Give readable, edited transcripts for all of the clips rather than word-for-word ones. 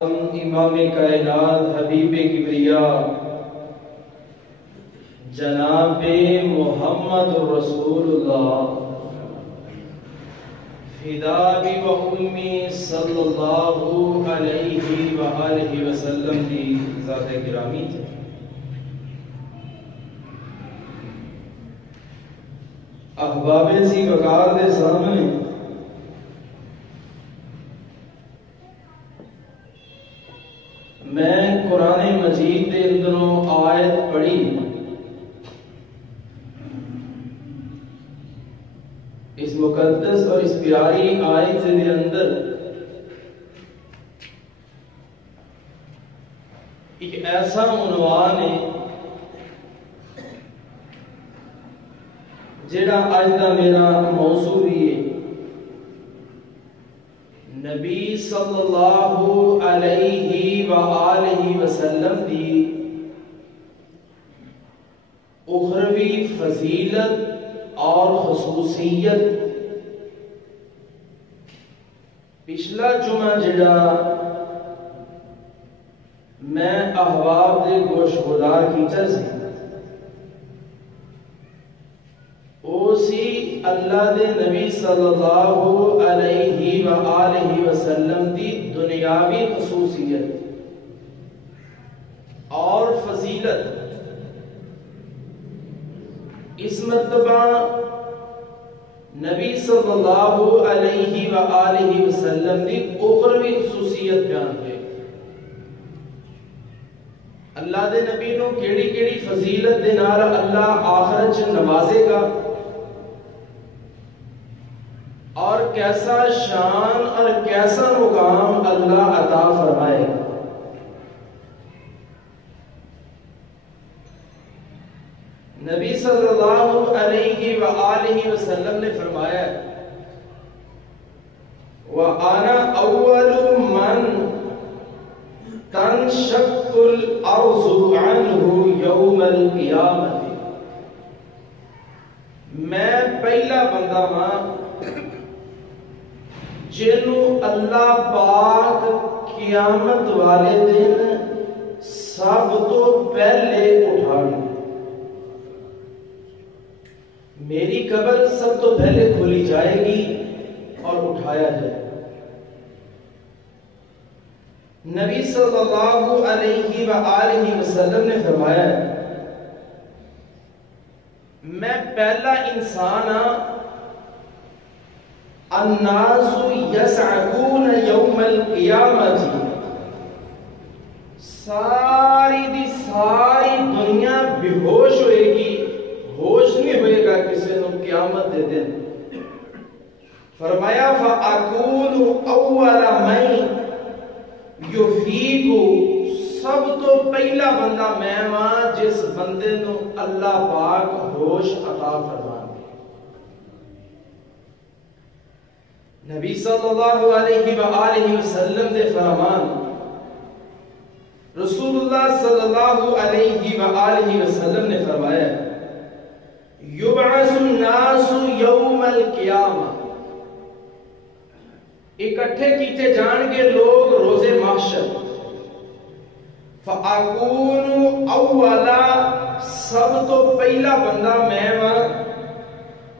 امام کائنات حبیب کبریا جناب محمد رسول اللہ فدا بی و امی صلی اللہ علیہ وآلہ وسلم دی ذات گرامی تھے۔ احباب سی وقار دے سامنے میں قرآن مجید دے اندروں آیت پڑھی، اس مقدس اور اس پیاری آیت دے اندر ایک ایسا عنوان ہے جڑا اج دا میرا موضوع بھی ہے، نبی صلی اللہ علیہ وآلہ وسلم دی اخروی فضیلت اور خصوصیت۔ پچھلا جمعہ جڑا میں احباب دے گوش گدار کی چرسی اسی اللہ دے نبی صلی اللہ علیہ وآلہ وسلم دی دنیاوی خصوصیت اور فضیلت، اس مرتبہ نبی صلی اللہ علیہ وآلہ وسلم دی اخروی خصوصیت بیان ہے۔ اللہ دے نبی نو کیڑی کیڑی فضیلت دے نال اللہ آخرت چ نوازے گا اور کیسا شان اور کیسا مقام اللہ عطا فرمائے گا۔ نبی صلی اللہ علیہ وآلہ وسلم نے فرمایا وَأَنَا أَوَّلُ مَنْ تَنْشَقُّ الْأَرْضُ عَنْهُ يَوْمَ الْقِيَامَةِ، میں پہلا بندہ ماں جنہوں اللہ پاک قیامت والے دن سب تو پہلے اٹھانا، میری قبر سب تو پہلے کھولی جائے گی اور اٹھایا جائے گا۔ نبی صلی اللہ علیہ وآلہ وسلم نے فرمایا میں پہلا انسان ہاں، الناس یسعقون یوم القیامت، ساری دی ساری دنیا بے ہوش ہوئے گی، ہوش نہیں ہوئے گا کسی نو قیامت دے دن۔ فرمایا فَأَكُونُ أَوَّلَ مَنْ یفیق، سب تو پہلا بندہ میں ہاں جس بندے نو اللہ پاک ہوش عطا فرما۔ نبی صلی اللہ علیہ وآلہ وسلم دے فرمان، رسول اللہ صلی اللہ علیہ وآلہ وسلم نے فرمایا یبعث الناس یوم القیامہ، اکٹھے کیتے جان گے لوگ روز محشر، فَأَكُونُ أَوَّلَ، سب تو پہلا بندہ میں ہاں،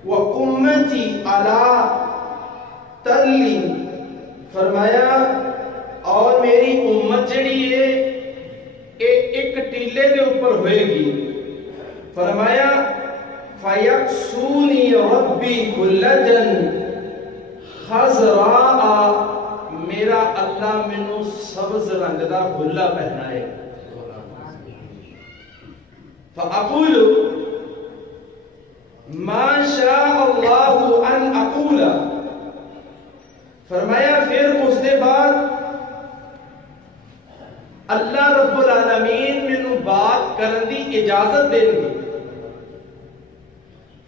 وَأُمَّتِي عَلَىٰ تلی، فرمایا اور میری امت جڑی ہے ایک ٹیلے دے اوپر ہوئے گی۔ فرمایا فَيَقْسُونِ رَبِّي كُلَّ خَضْرَاءَ، میرا اللہ منو سبز رنگ دا بھلا پہنائے۔ فَأَقُولُ مَا شَاءَ اللَّهُ أَنْ أَقُولَ، فرمایا پھر اس دے بعد اللہ رب العالمین میں بات کرن دی اجازت دیں گے۔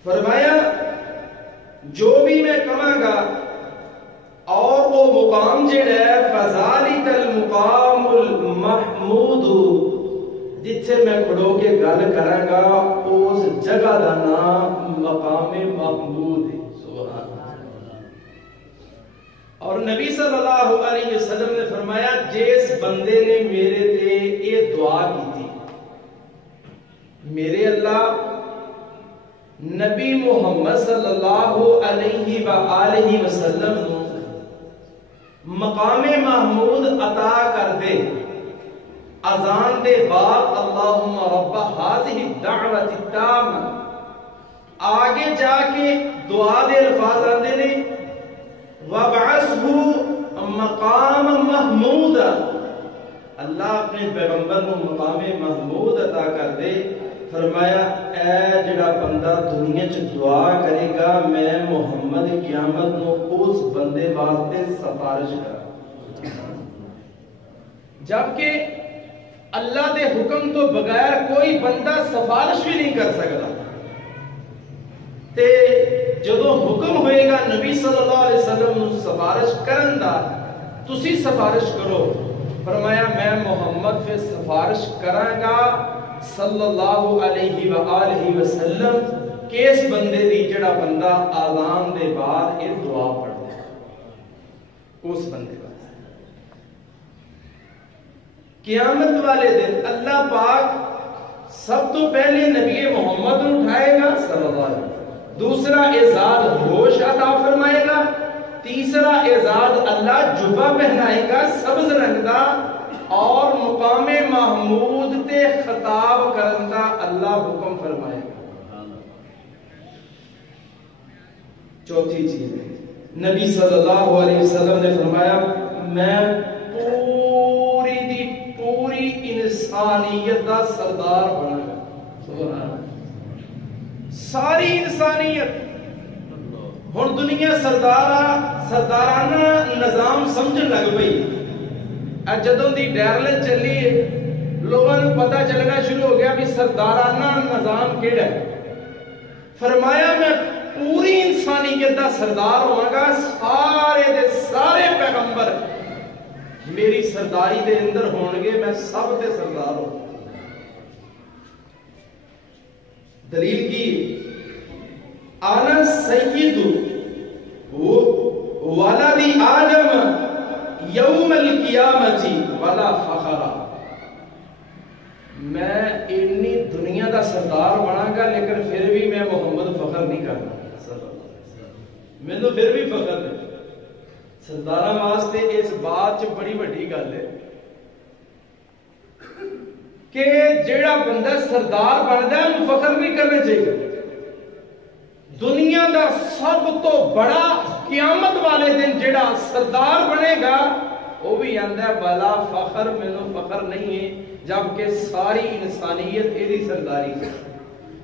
فرمایا جو بھی میں کہاں گا اور وہ مقام جڑا ہے فَذَلِكَ الْمُقَامُ الْمَحْمُودُ، جتھے میں کھڑو کے گل کراں گا اس جگہ دا نام مقام محمود ہے۔ اور نبی صلی اللہ علیہ وسلم نے فرمایا جس بندے نے میرے تے یہ دعا کی تھی میرے اللہ نبی محمد صلی اللہ علیہ وآلہ وسلم نو مقام محمود عطا کر دے اذان دے بعد اللہم رب هذه الدعوت التامہ آگے جا کے دعا دے الفاظ آندے نے وَبْعَثْهُ مقام محمود اللہ اپنے پیغمبر کو مقام محمود عطا کر دے فرمایا اے جڑا بندہ دنیا چ دعا کرے گا میں محمد قیامت نو اس بندے واسطے سفارش کرا جبکہ اللہ دے حکم تو بغیر کوئی بندہ سفارش بھی نہیں کر سکتا تے جدو حکم ہوئے گا نبی صلی اللہ علیہ وسلم سفارش کرن دا تسی سفارش کرو فرمایا میں محمد پہ سفارش کراں گا صلی اللہ علیہ وآلہ وسلم کیس بندے دی جڑا بندہ آذان دے بعد یہ دعا پڑھ دے اس بندے بعد قیامت والے دن اللہ پاک سب تو پہلے نبی محمد اٹھائے گا صلی اللہ علیہ وسلم دوسرا اعزاز ہوش عطا فرمائے گا تیسرا اعزاز اللہ جبہ پہنائے گا سبز رنگ دا اور مقام محمود تے خطاب کرن دا اللہ حکم فرمائے گا چوتھی چیز ہے نبی صلی اللہ علیہ وسلم نے فرمایا میں پوری دی پوری انسانیت دا سردار بنا گا سبحان اللہ ساری انسانیت ہن دنیا سردارانہ نظام سمجھن لگ پئی جدوں دی ڈائرلن چلی ہے لوگوں نے پتہ چلنا شروع ہو گیا بھی سردارانہ نظام کیڑا ہے فرمایا میں پوری انسانیت دا سردار ہوں گا سارے دے سارے پیغمبر میری سرداری دے اندر ہون گے میں سب دے سردار ہوں دلیل کی انا سید ولد آدم یوم القیامت ولا فخر میں اتنی دنیا دا سردار بنا گا لیکن پھر بھی میں محمد فخر نہیں کرتا میں تو پھر بھی فخر نہیں سردار واسطے اس بات چ بڑی بڑی گل ہے کہ جیڑا بندہ سردار بنتا ہے انہوں فخر نہیں کرنا چاہیے دنیا دا سب تو بڑا قیامت والے دن جیڑا سردار بنے گا وہ بھی آندا ہے بلا فخر مینوں فخر نہیں ہے جبکہ ساری انسانیت ایدی سرداری ہے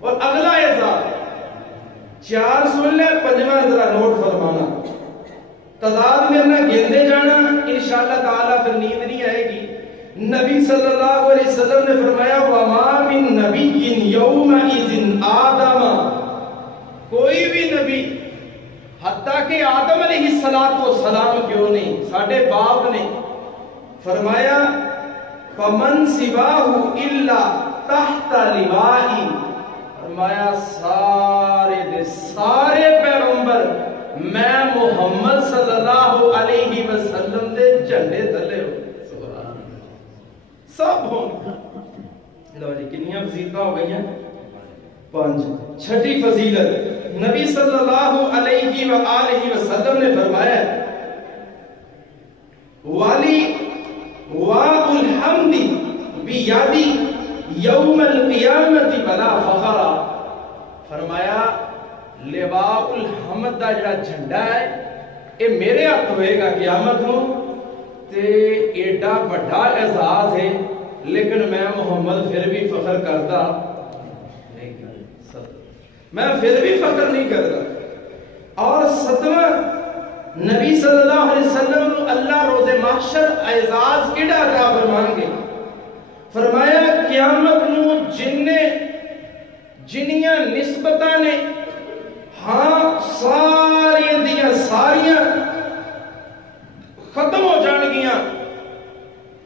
اور اگلا اعزاز چار سن لے پنجواں ذرا نوٹ فرمانا تعداد میں نہ گنتے جانا انشاءاللہ تعالی پھر نیند نہیں آئے گی نبی صلی اللہ علیہ وسلم نے فرمایا وَمَا مِن نَبِيٍّ يَوْمَئِذٍ آدَمَ کوئی بھی نبی حتیٰ کہ آدم علیہ السلام کیوں نہیں ساڑھے باپ نے فرمایا فَمَنْ سِوَاهُ إِلَّا تَحْتَ لِوَائِي فرمایا سارے دے سارے پیغمبر میں محمد صلی اللہ علیہ وسلم دے جھنڈے تلے ہو سب ہوں لو جی کنیاں فضیلتاں ہو گئی ہیں 5 چھٹی فضیلت نبی صلی اللہ علیہ وآلہ وسلم نے فرمایا والی واء الحمد بیادی یوم القیامت بلا فخر فرمایا لواء الحمد دا جڑا جھنڈا ہے یہ میرے ہاتھ ہوئے گا قیامت ہوں تے ایڈا بڑا اعزاز ہے لیکن میں محمد پھر بھی فخر کرتا نہیں کرتا میں پھر بھی فخر نہیں کرتا اور 7واں نبی صلی اللہ علیہ وسلم کو اللہ روز محشر اعزاز کیڑا عطا فرمائیں گے فرمایا قیامت نو جنیاں نسبتاں نے ہاں ساریاں ختم ہو جان گیاں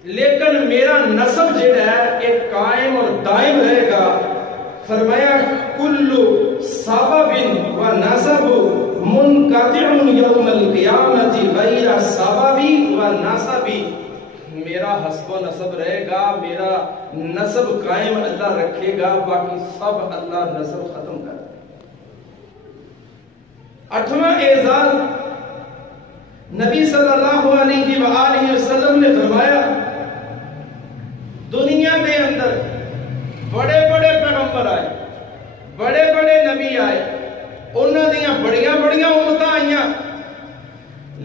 لیکن میرا نسب جڑا ہے ایک قائم اور دائم رہے گا فرمایا کل سبب و نسب منقطع یوم القیامت غیر سببی و نسبی، میرا حسب و نسب رہے گا، میرا نسب قائم اللہ رکھے گا، باقی سب اللہ نسب ختم کر دے۔ 8واں اعزاز نبی صلی اللہ علیہ وآلہ وسلم نے فرمایا دنیا میں اندر بڑے بڑے پیغمبر آئے، بڑے بڑے نبی آئے، انہوں دیاں بڑیاں بڑیاں امتاں آئیاں،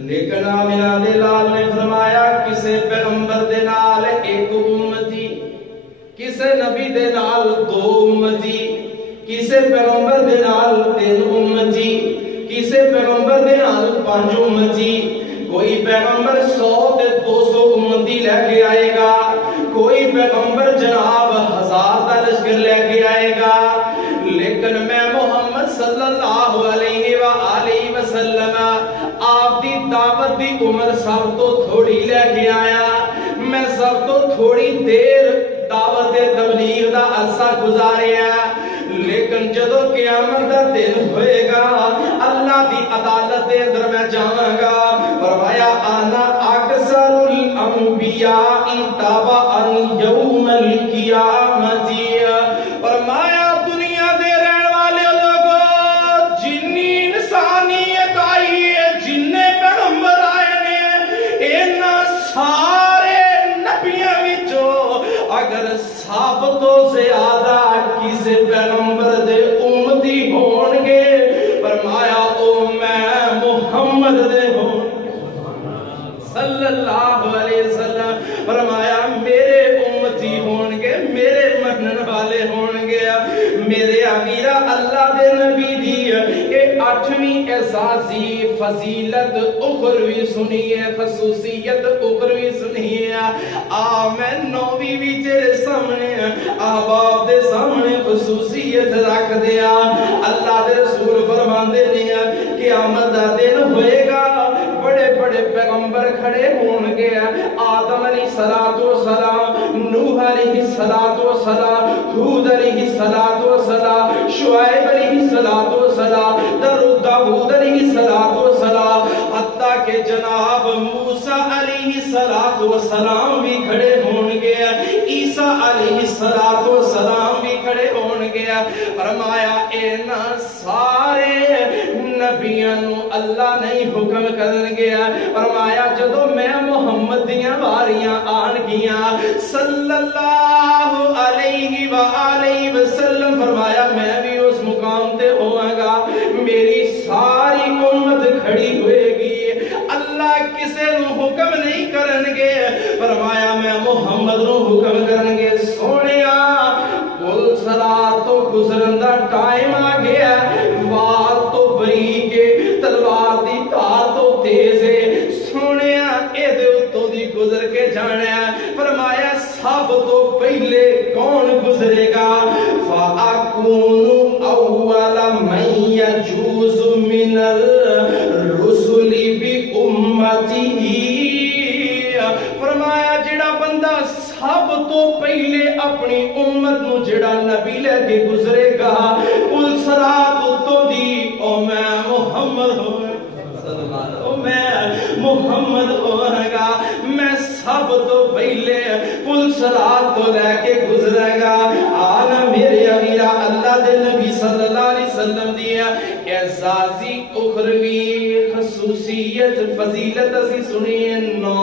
لیکن آمنہ دے لال نے فرمایا کسے پیغمبر دے نال ایک امتی، کسے نبی دے نال 2 امتی، کسے پیغمبر دے نال 3 امتی، کسے پیغمبر دے نال 5 امتی، کوئی پیغمبر 100 تے 200 امتی لے کے آئے گا، کوئی پیغمبر جناب 1000 دا لشکر لے کے آئے گا، لیکن میں محمد صلی اللہ علیہ وآلہ وسلم آپ دی دعوت دی عمر سب تو تھوڑی لے کے آیا، میں سب تو تھوڑی دیر دعوت تبلیغ دا عرصہ گزاریا، لیکن جدو قیامت دا دن ہوئے گا اللہ دی عدالت دے اندر میں جاواں گا، فرمایا انا اکثر الانبیاء تبعا یوم القیامت، فرمایا دنیا دے رہن والے لوگوں جنی انسانیت آئی ہے، جننے پیغمبر آئے نے، اینا سارے نبیاں وچوں اگر سب تو زیادہ کسی پیغمبر دے امتی ہون گے، فرمایا او میں محمد دے ہون صلی اللہ علیہ وسلم، فرمایا میرے امتی ہون گے، میرے منن والے ہون گے، میرے امیرہ اللہ دے نبی دی اے 8ویں اعزازی فضیلت اخروی سنیے، خصوصیت اخروی سنیے، میں 9ویں بھی تیرے سامنے احباب دے سامنے خصوصیت رکھ دیا، اللہ دے رسول فرماندے نہیں قیامت دا دن ہوئے گا، بڑے بڑے پیغمبر کھڑے ہون گے، آدم علیہ السلام، نوح علیہ السلام، ہود علیہ السلام، شعیب علیہ السلام، داؤد علیہ السلام، حتیٰ کہ جناب موسیٰ علیہ السلام بھی کھڑے ہون گے، عیسیٰ علیہ السلام بھی کھڑے ہون گے، فرمایا اینا سارے نبیاں نو اللہ نہیں حکم کرن گیا، فرمایا جدو میں محمد دیاں واریاں آن گیاں صلی اللہ علیہ وآلہ وسلم، فرمایا میں بھی اس مقام تے ہوں گا، میری ساری امت کھڑی ہوئے گی، اللہ کسے نو حکم نہیں کرن گے، فرمایا میں محمد نو حکم کرن گے، سونیا کل صلاة تو گزرن دا ٹائم آ گیا، وار تو بریک ہے، تلوار دی دھار تو تیز ہے، سونیا اے دے اتوں دی گزر کے جانا، فرمایا سب تو پہلے کون گزرے گا، فَأَكُونُ أَوَّلَ مَنْ يَجُوزُ مِنَ الرُّسُلِ بِأُمَّتِهِ، فرمایا جڑا بندہ سب تو پہلے اپنی امت نو جڑا نبی لے کے گزرے گا، کل صلاۃ اتوں دی او میں محمد او میں محمد ہوئے گا، میں سب تو پہلے کل صلاۃ تو لے کے گزرے گا، آنا میرے امیرہ اللہ دے نبی صلی اللہ علیہ وسلم دیا اعزازی اخروی خصوصیت فضیلت اسی سنیے 9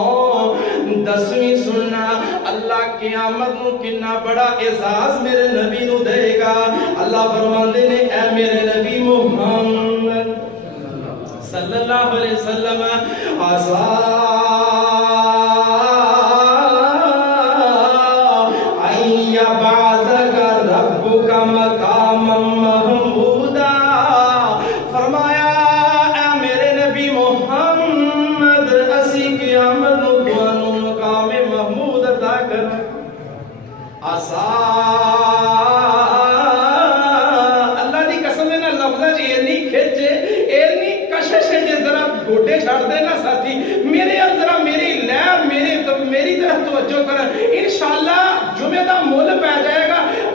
10ویں سننا، اللہ قیامت نو کنا بڑا اعزاز میرے نبی نو دے گا، اللہ فرماندے نے اے میرے نبی محمد صلی اللہ علیہ وسلم، مقاما محمودا، فرمایا اے میرے نبی محمد اسی قیامت نو تانوں مقام محمود عطا کر، اللہ دی قسم ہے نا لفظ جی اینی کھچے اینی کشش ہے جی ذرا گھوٹے چھاڑ دے نا ساتھی میرے اب ذرا میری لہر میری طرف توجہ کر، انشاءاللہ جمعہ دا مول پہ جائے گا،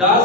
10।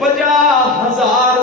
50,000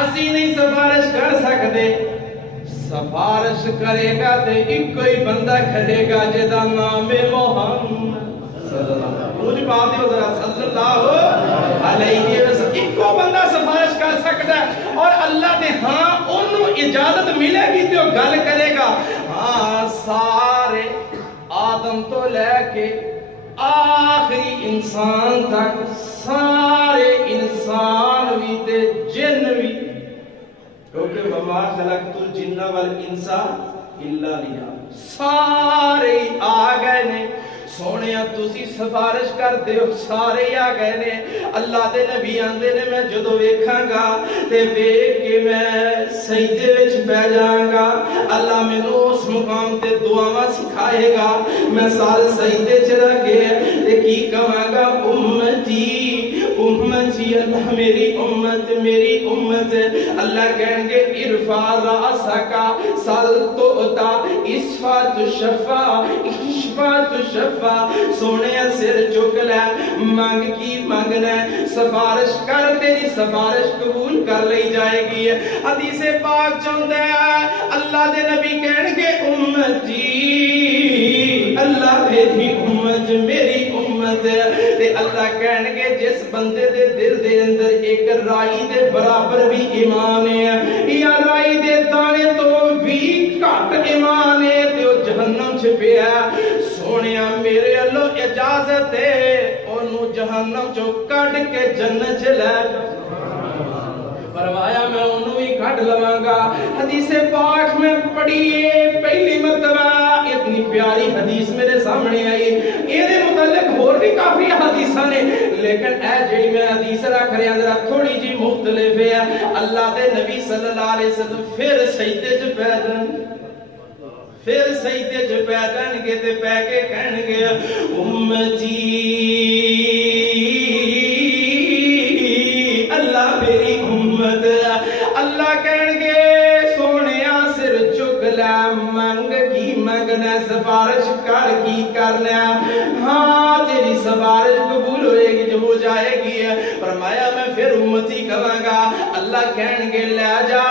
اسی نہیں سفارش کر سکتے. سفارش کرے گا تے ایک کوئی بندہ کرے گا جدا نام محمد صلی اللہ علیہ وسلم. ایک کو بندہ سفارش کر سکتا ہے اور اللہ نے ہاں انہوں اجازت ملے گی تو گل کرے گا. ہاں سارے آدم تو لے کے آخری انسان تک سارے انسان بھی تے جن بھی، کیونکہ وما خلقت الجن والانس الا لیعبدون، سارے آ گئے نے. سونے تسی سفارش کر دیو سارے آ گئے نے. اللہ دے نبی آندے نے میں جدو ویکھاں گا تے ویکھ کے میں سجدے وچ بیٹھ جاواں گا. اللہ مینوں اس مقام تے دعاواں سکھائے گا. میں سارے سجدے چ رکھ کے تے کی کہاں گا امتی امتی، اللہ میری امت میری امت. اللہ کہیں گے ارفع راسک سل تؤتا اشفع تشفع اشفع تشفع. سونے سر چک لے مانگ کی مانگنا ہے، سفارش کر تیری سفارش قبول کر لی جائے گی. حدیث پاک چاہتا ہے اللہ دے نبی کہیں گے امتی، اللہ میری امت میری امت. تے اللہ کہیں گے جس بندے دے دل دے اندر ایک رائی دے برابر بھی ایمان ہے یا رائی دے دانے تو بھی گھٹ ایمان ہے تے وہ جہنم چ پیا. سونیا میرے اللہ اجازت ہے انہوں جہنم چو کٹ کے جنت چ لے. فرمایا میں انہوں ہی کٹ لواں گا. حدیث پاک میں پڑھیے پہلی مرتبہ اتنی پیاری حدیث میرے سامنے آئی. یہ دے متعلق اور بھی کافی حدیثاں نے، لیکن اے جڑی میں حدیث رکھ رہا ذرا تھوڑی جی مختلف ہے. اللہ دے نبی صلی اللہ علیہ وسلم پھر سجدے چ بیٹھن پھر سجدے چ بیٹھن گے تے پے کے کہن گے امتی اللہ میری امت. اللہ کہن گے سونیا سر چک لے منگ کی منگنا سفارش کر کی کرنا. ہاں تیری سفارش قبول ہوئے گی جو ہو جائے گی. فرمایا میں پھر امتی کہاں گا. اللہ کہن گے لے جا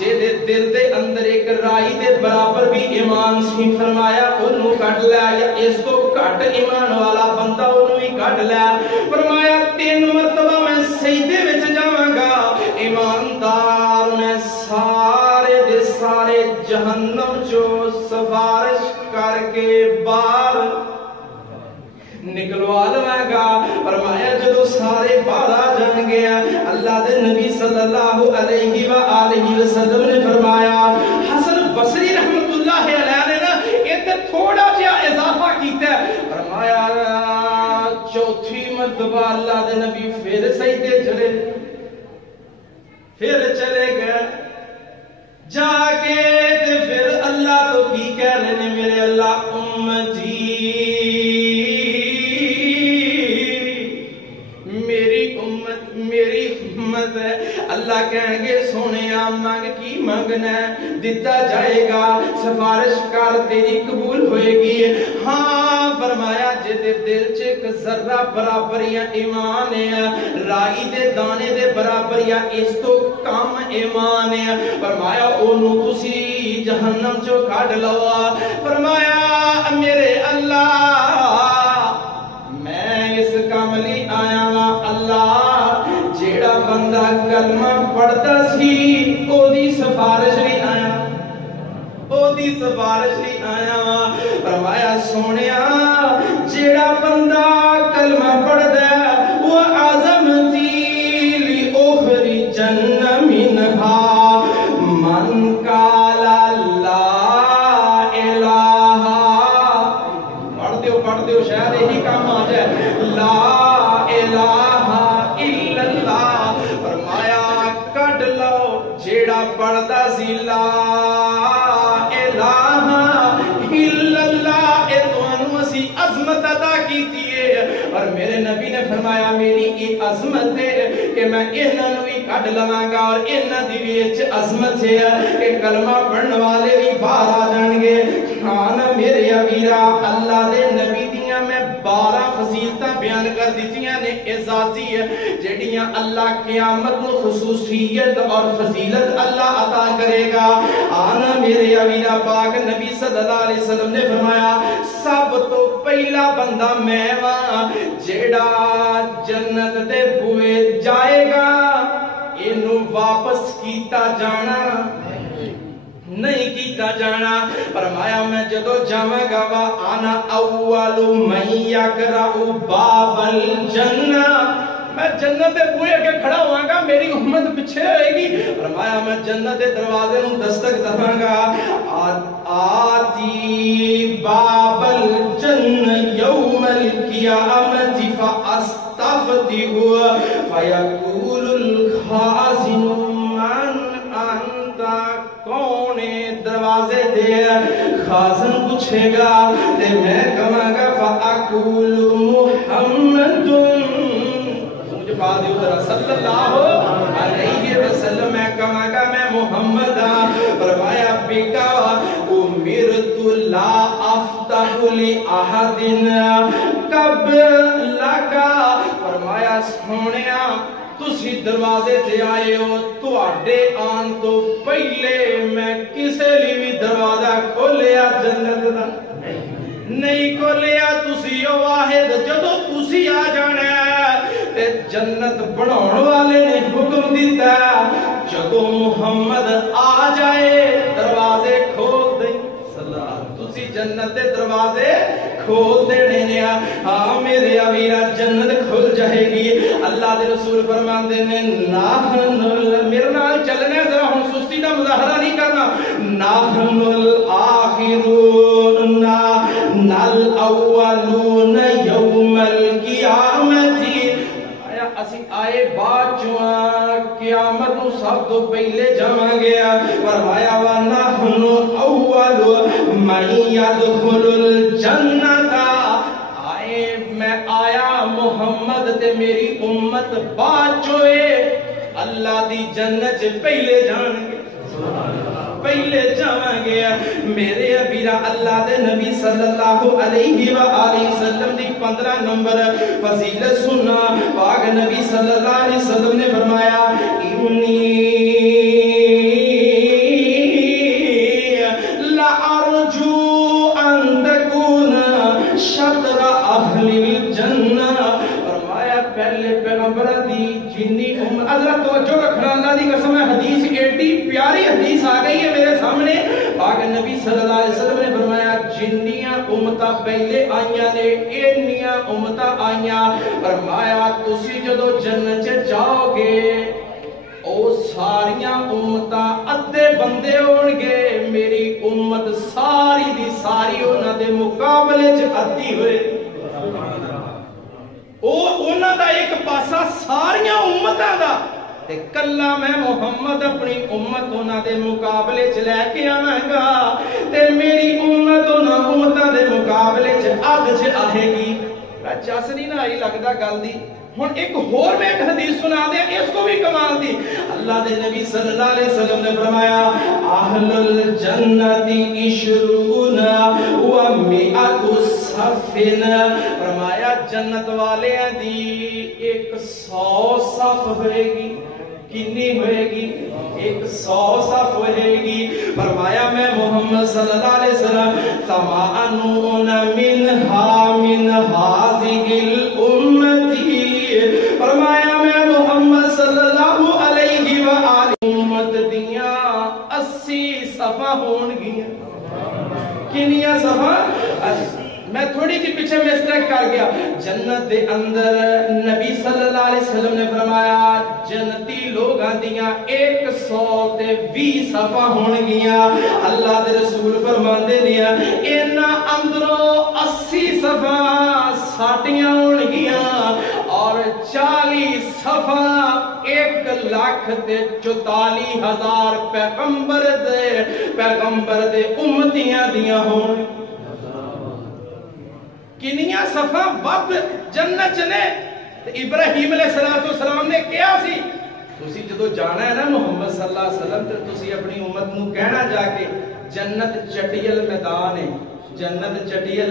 جے دے دل دے اندر ایک رائی دے برابر بھی ایمان سی. فرمایا انہوں کٹ لے یا اس تو کٹ ایمان والا بندہ انہوں ہی کٹ لے. فرمایا 3 مرتبہ میں سجدے وچ جاواں گا. ایماندار میں سارے دے سارے جہنم چو سفارش کر کے باہر نکلوا لواں گا. فرمایا جدو سارے باہر آ جان گے اللہ دے نبی صلی اللہ علیہ وآلہ وسلم نے فرمایا حسن بصری رحمت اللہ علیہ نے نا ایتے تھوڑا جہا اضافہ کیتا ہے. فرمایا 4تھی مرتبہ اللہ دے نبی پھر سجدے چلے پھر چلے گئے جا کے تے پھر اللہ تو کی کہہ رہے ہیں میرے اللہ امتی میری امت ہے. اللہ کہیں گے سونے مانگ کی مانگنا دیتا جائے گا. سفارش کر تیری قبول ہوئے گی. ہاں فرمایا جے دے دل چ ایک ذرہ برابر یا ایمان ہے رائی دے دانے دے برابر یا اس تو کم ایمان ہے. فرمایا اونوں تسی جہنم چو کڈ لو. فرمایا میرے اللہ میں اس کام لئی آیا ہاں. اللہ جیڑا بندہ کلمہ پڑھتا سی او دی سفارش لئی آیا او دی سفارش لئی آیا. فرمایا سونیا جیڑا بندہ کلمہ پڑھدا وہ عظمتی لأخرجن منها من قال لا الہ. پڑھ دیو شاید یہی کام آ جائے لا الہ الا اللہ. فرمایا کڈ لو جیڑا پڑھدا سی لا الہ الا اللہ. اے تانوں اسی عظمت عطا کیتی ہے اور میرے نبی نے فرمایا میری یہ عظمت ہے کہ میں انہاں نوں بھی کڈ لواں گا اور انہاں دی وچ عظمت ہے کہ کلمہ پڑھن والے بھی باہر آ جان گے. ہاں میرے ویرا اللہ دے نبی دیاں میں 12 فضیلتاں بیان کر دیتیاں نے اعزازی جڑیاں اللہ قیامت نو خصوصیت اور فضیلت اللہ عطا کرے گا. آنا میرے امینہ پاک نبی صلی اللہ علیہ وسلم نے فرمایا سب تو پہلا بندہ میں وہاں جیڑا جنت دے بوئے جائے گا انہوں واپس کیتا جانا نہیں کیتا جانا. فرمایا میں جدو جاواں گا وا انا اول من یقرأ باب الجنہ میں جنت دے بوئے کے کھڑا ہواں گا میری امت پیچھے ہوئے گی. فرمایا میں جنت دے دروازے نوں دستک دہاں گا آتی باب الجنہ یوم القیامت فاستفتح فیقول الخازن من انت کون دروازے دے خازن پوچھے گا تے میں کہاں گا فاقول محمد صلی اللہ علیہ وسلم میں کہاں گا میں محمد ہاں. فرمایا بکا امرت لا افتح لأحد قبلک فرمایا سونیا تسی دروازے تے آئے ہو تواڈے آن تو پہلے میں کسے لی بھی دروازہ کھولیا جنت دا نہیں کھولیا. تسی او واحد جدو تسی آ جانا تے جنت بناون والے نے حکم دیتا جدو محمد آ جائے دروازے کھول دیں. تسی جنت دے دروازے کھول دینے نے. ہاں میرے امینہ جنت کھل جائے گی. اللہ دے رسول فرماندے نے میرے نال چلنے ذرا ہن سستی دا مظاہرہ نہیں کرنا. نحن الآخرون نل اولون یوم القیامت اسی آئے بعد چواں قیامت نو سب تو پہلے جمع گیا. فرمایا وَنَحْنُ أَوَّلُ مَنْ يَدْخُلُ الْجَنَّةَ آئے میں آیا محمد تے میری امت بعد چوئے اللہ دی جنت پہلے جان گے پہلے جاواں گے. میرے ابیرا اللہ دے نبی صلی اللہ علیہ وآلہ وسلم دی 15 نمبر فضیلت سننا. پاک نبی صلی اللہ علیہ وسلم نے فرمایا انی لارجو ان تکون شطر اہل الجنہ. فرمایا پہلے پیغمبر دی جنی حضرت توجہ رکھنا اللہ دی قسم ہے حدیث ایڈی پیاری حدیث آ گئی ہے میرے سامنے. پاک نبی صلی اللہ علیہ وسلم نے فرمایا جنیاں امتاں پہلے آئیاں نے اینیاں امتاں آئیاں. فرمایا تسی جدو جنت جاؤ گے او ساریاں امتاں ادھے بندے ہون گے میری امت ساری دی ساری انہاں دے مقابلے چ ادھی ہوئے انہاں دا ایک پاسا ساریاں امتاں دا تے کلا میں محمد اپنی امت انہاں دے مقابلے چ لے کے آواں گا تے میری امت انہاں امتاں دے مقابلے چ ادھ چ آئے گی. چس نہیں نہ آئی لگدا گل دی. ہن ایک ہور میں ایک حدیث سنا دیں اس کو بھی کمال دی. اللہ دے نبی صلی اللہ علیہ وسلم نے فرمایا اہل الجنت 20 و 100 صف. فرمایا جنت والے دی 100 صف ہوئے گی. کنی ہوئے گی 100 صف ہوئے گی. فرمایا میں محمد صلی اللہ علیہ وسلم تمانون منہا من هذه الامتی. فرمایا میں محمد صلی اللہ علیہ وآلہ امت دیاں 80 صفحہ ہون گیا. کنیاں صفحہ میں تھوڑی جی پیچھے مسٹیک کر گیا. جنت دے اندر نبی صلی اللہ علیہ وسلم نے فرمایا جنتی لوگاں دیاں 120 صفحہ ہون گیا. اللہ دے رسول فرماندے نے انہاں اندروں 80 صفحہ ساٹیاں ہون گیا اور 40 صفحہ 1,44,000 پیغمبر دے امتیاں دیاں ہون. کنیاں صفحہ ود جنت چنے. ابراہیم علیہ السلام نے کیا سی تسی جدو جانا ہے نا محمد صلی اللہ علیہ وسلم تے تسی اپنی امت نو کہنا جا کے جنت چٹیل میدان ہے. جنت چٹیل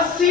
80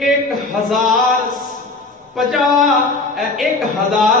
1000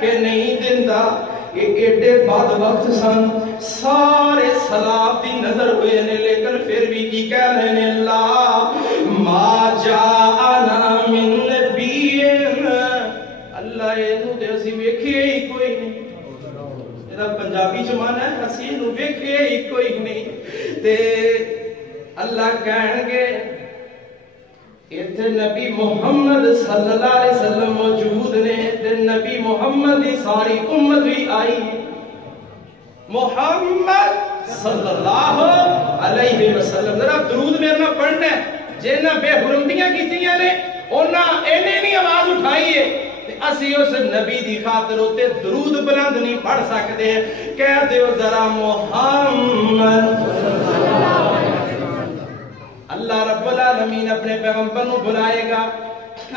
کہ نہیں دیندا. یہ ایڈے بد وقت سن, سارے سلاب دی نظر ہوئے نے, لیکن پھر بھی کی کہہ رہے نے, لا ما جاءنا من نبی, اللہ اینو تے اسی ویکھے ہی کوئی نہیں. یہ پنجابی چ مانا ہے اسی اینو ویکھے ہی کوئی نہیں. تے اللہ کہن گے ایتھے نبی محمد صلی اللہ علیہ وسلم موجود نے, تے نبی محمد دی ساری امت بھی آئی ہے. محمد صلی اللہ علیہ وسلم. ذرا درود میرے نال پڑھنا ہے. جنہاں بے حرمتیاں کیتیاں نے انہاں اینے نہیں آواز اٹھائی ہے, تے اسی اس نبی دی خاطر ہوتے درود بلند نہیں پڑھ سکتے. کہہ دیو ذرا محمد. اللہ رب العالمین اپنے پیغمبر نو بلائے گا,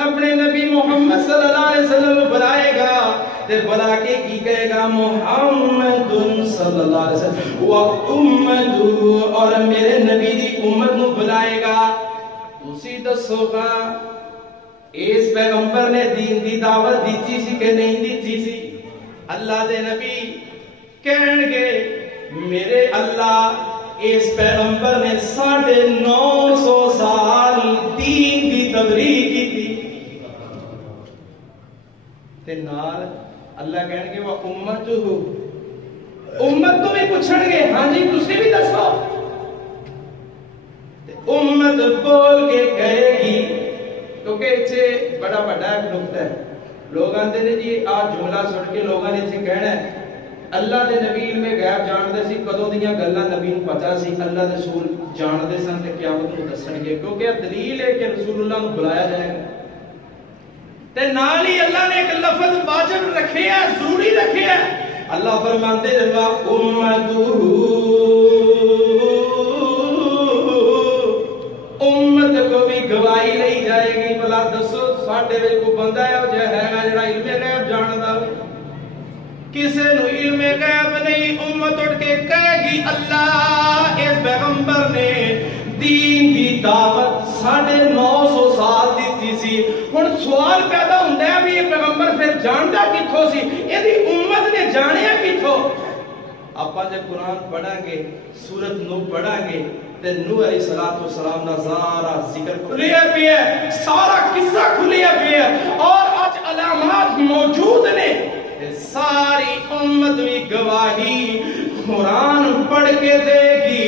اپنے نبی محمد صلی اللہ علیہ وسلم نو بلائے گا, تے بلا کے کی کہے گا محمد صلی اللہ علیہ وسلم و امت, اور میرے نبی دی امت نو بلائے گا. تسی دسو گا اس پیغمبر نے دین دی دعوت دیتی سی کہ نہیں دیتی سی؟ اللہ دے نبی کہن گے میرے اللہ اس پیغمبر نے 950 سال دین دی تبلیغ کی تھی. تے نال اللہ کہن گے وہ امت تو بھی پوچھن گے ہاں جی تسی بھی دسو. تے امت بول کے کہے گی, کیونکہ اتنے بڑا بڑا ایک نقطہ ہے. لوگ آتے ہیں جی آج جملہ سن کے لوگوں نے اتنے کہنا ہے اللہ دے نبی علم غیب جانتے سی, کدوں دیاں گلاں نبی نوں پتہ سی, اللہ دے رسول جانتے سن تے قیامت نوں دسن گے, کیونکہ دلیل ہے کہ رسول اللہ نوں بلایا جائے گا. تے نال ہی اللہ نے ایک لفظ واجب رکھے ہے, ضروری رکھے ہے. اللہ فرماتے ہیں وا امت کو بھی گواہی لئی جائے گی. بلا دسو ساڈے وچ کوئی بندہ ہے جڑا علم غیب جاندا ہوے؟ کسے نو علم غیب نہیں. امت اٹھ کے کہے گی اللہ اس پیغمبر نے دین دی دعوت 950 سال دیتی سی. ہن سوال پیدا ہوندا ہے بھی یہ پیغمبر پھر جاندا کتھوں سی, ایدی امت نے جانیا کتھوں؟ آپاں جے قرآن پڑھاں گے, سورت نو پڑھاں گے, تے نوح علیہ السلام دا سارا ذکر کھلیا پیا ہے, سارا قصہ کھلیا پیا ہے, اور اج علامات موجود نے. ساری امت بھی گواہی قرآن پڑھ کے دے گی,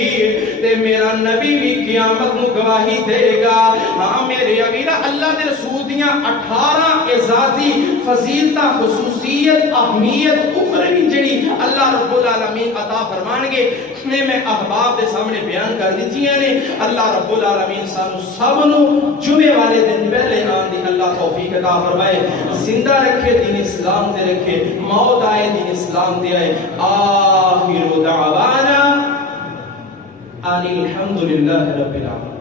تے میرا نبی بھی قیامت نو گواہی دے گا. ہاں میرے امیرہ اللہ دے رسول دیاں 18 اعزازی فضیلتاں, خصوصیت, اہمیت اخروی جڑی اللہ رب العالمین عطا فرمان گے میں احباب دے سامنے بیان کر دیتیاں نے. اللہ رب العالمین سانو سب نو جمعے والے دن پہلے آن دی اللہ توفیق عطا فرمائے, زندہ رکھے, دین اسلام تے رکھے, موت آئے دین اسلام تے آئے. آخر دعوانا ان الحمدللہ رب العالمین.